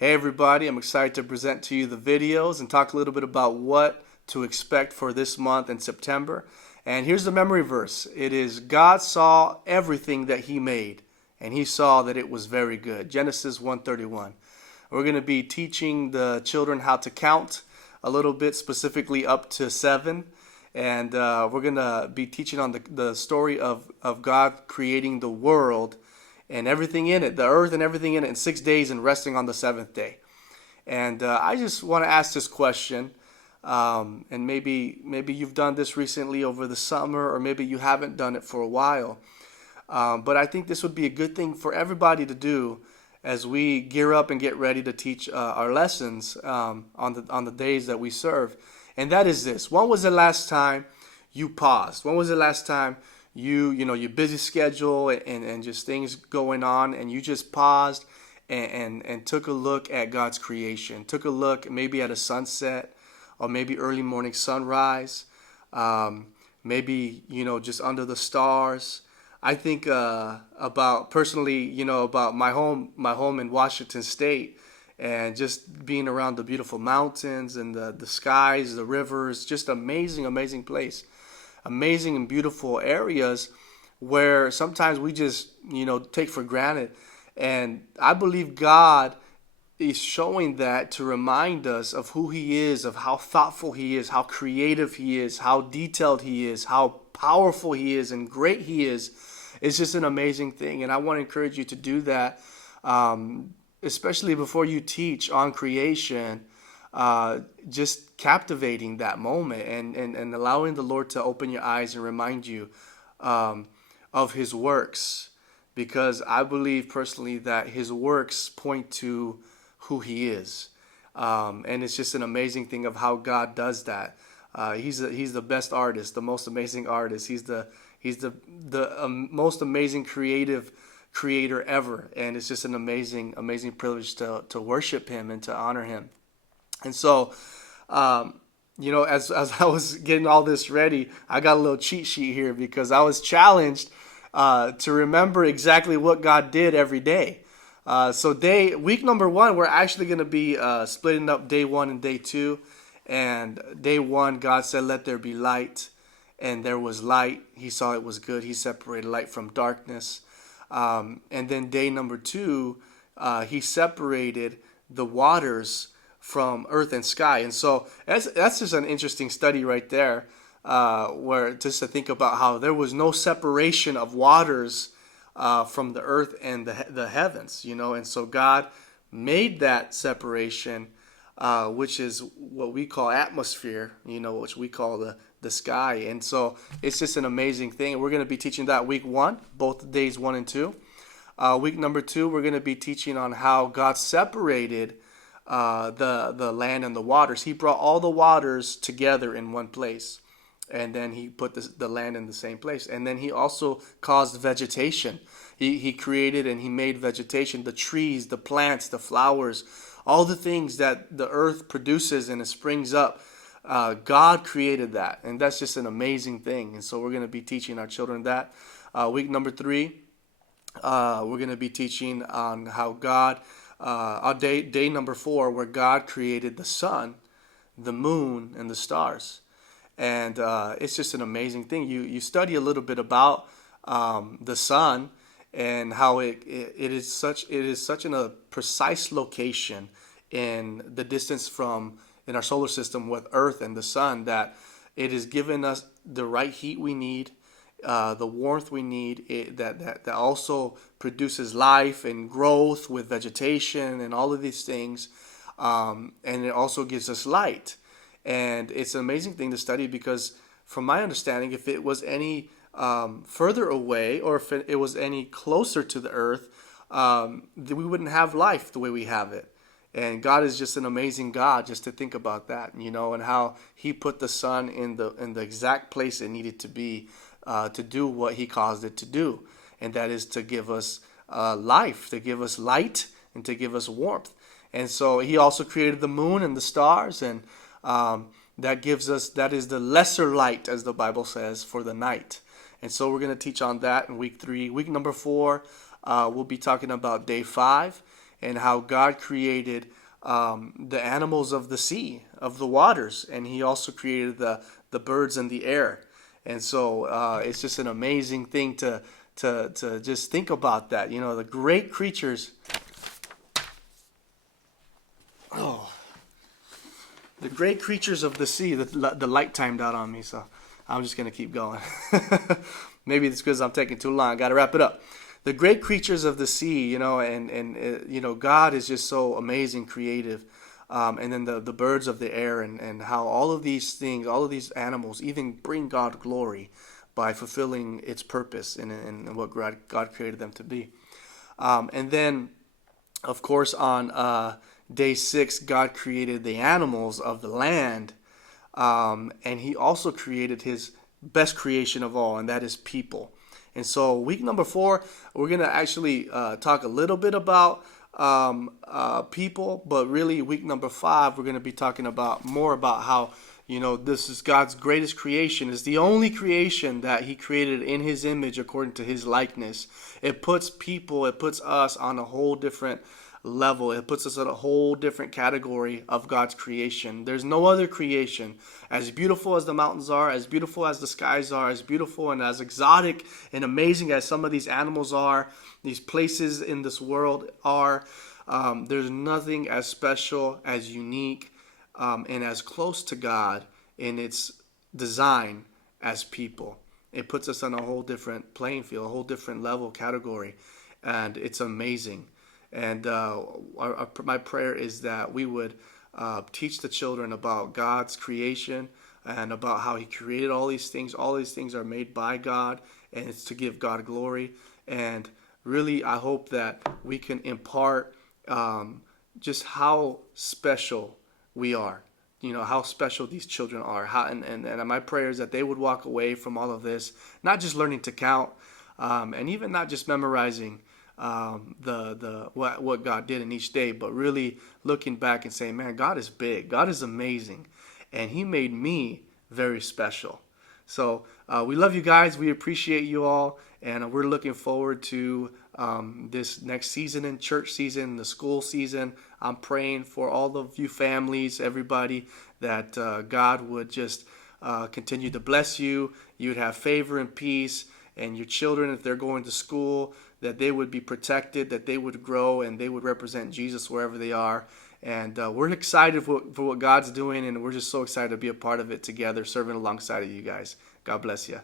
Hey everybody, I'm excited to present to you the videos and talk a little bit about what to expect for this month in September. And here's the memory verse. It is God saw everything that he made and he saw that it was very good. Genesis 1:31. We're going to be teaching the children how to count a little bit, specifically up to 7. And we're going to be teaching on the story of God creating the world and everything in it, the earth and everything in it, in 6 days and resting on the seventh day. And I just want to ask this question, and maybe you've done this recently over the summer, or maybe you haven't done it for a while. But I think this would be a good thing for everybody to do as we gear up and get ready to teach our lessons on the days that we serve. And that is this: when was the last time you paused? When was the last time your busy schedule and just things going on, and you just paused and took a look at God's creation, took a look maybe at a sunset, or maybe early morning sunrise, maybe just under the stars. I think about personally, about my home in Washington State, and just being around the beautiful mountains and the skies, the rivers, just amazing place, amazing and beautiful areas where sometimes we just take for granted. And I believe God is showing that to remind us of who he is, of how thoughtful he is, how creative he is, how detailed he is, how powerful he is and great he is. It's just an amazing thing, and I want to encourage you to do that, especially before you teach on creation. Just captivating that moment, and allowing the Lord to open your eyes and remind you of his works, because I believe personally that his works point to who he is. And it's just an amazing thing of how God does that. He's the best artist, the most amazing artist. He's the most amazing creator ever, and it's just an amazing privilege to worship him and to honor him. And so, as I was getting all this ready, I got a little cheat sheet here because I was challenged to remember exactly what God did every day. So week number 1, we're actually going to be splitting up day 1 and day 2. And day 1, God said, "Let there be light," and there was light. He saw it was good. He separated light from darkness. And then day number 2, he separated the waters from earth and sky. And so that's just an interesting study right there, where just to think about how there was no separation of waters from the earth and the heavens, and so God made that separation, which is what we call atmosphere, which we call the sky. And so it's just an amazing thing. And we're going to be teaching that week 1, both days 1 and 2. Week number 2, we're going to be teaching on how God separated the land and the waters. He brought all the waters together in one place, and then he put the land in the same place. And then he also caused vegetation. He created and he made vegetation, the trees, the plants, the flowers, all the things that the earth produces and it springs up. God created that, and that's just an amazing thing. And so we're going to be teaching our children that. Week number 3, we're going to be teaching on how God, on day number 4, where God created the sun, the moon, and the stars. And it's just an amazing thing. You study a little bit about the sun and how it is such in a precise location in the distance from in our solar system with Earth and the sun, that it has given us the right heat we need, the warmth we need, that also produces life and growth with vegetation and all of these things, and it also gives us light. And it's an amazing thing to study because, from my understanding, if it was any further away, or if it was any closer to the earth, we wouldn't have life the way we have it. And God is just an amazing God, just to think about that, and how he put the sun in the exact place it needed to be, to do what he caused it to do. And that is to give us life, to give us light, and to give us warmth. And so he also created the moon and the stars, and that is the lesser light, as the Bible says, for the night. And so we're going to teach on that in week 3. Week number 4, we'll be talking about day 5. and how God created the animals of the sea, of the waters, and He also created the birds in the air. And so it's just an amazing thing to just think about that. You know, the great creatures. Oh, the great creatures of the sea. The light timed out on me, so I'm just gonna keep going. Maybe it's because I'm taking too long. I gotta wrap it up. The great creatures of the sea, you know, and you know, God is just so amazing, creative. And then the birds of the air, and how all of these things, all of these animals, even bring God glory by fulfilling its purpose in what God created them to be. And then, of course, on day 6, God created the animals of the land, and He also created His best creation of all, and that is people. And so, week number 4, we're going to actually talk a little bit about people, but really, week number 5, we're going to be talking about more about how, you know, this is God's greatest creation. It's the only creation that He created in His image according to His likeness. It puts people, it puts us on a whole different level. It puts us in a whole different category of God's creation. There's no other creation as beautiful as the mountains are, as beautiful as the skies are, as beautiful and as exotic and amazing as some of these animals are, these places in this world are. There's nothing as special, as unique, and as close to God in its design as people. It puts us on a whole different playing field, a whole different level category, and it's amazing. And my prayer is that we would teach the children about God's creation and about how He created all these things. All these things are made by God, and it's to give God glory. And really, I hope that we can impart just how special we are. You know, how special these children are. And my prayer is that they would walk away from all of this, not just learning to count, and even not just memorizing what God did in each day, but really looking back and saying, man, God is big, God is amazing, and He made me very special. So we love you guys. We appreciate you all, and we're looking forward to this next season in church season, the school season. I'm praying for all of you families, everybody, that God would just continue to bless you. You'd have favor and peace, and your children, if they're going to school, that they would be protected, that they would grow, and they would represent Jesus wherever they are. And we're excited for what God's doing, and we're just so excited to be a part of it together, serving alongside of you guys. God bless you.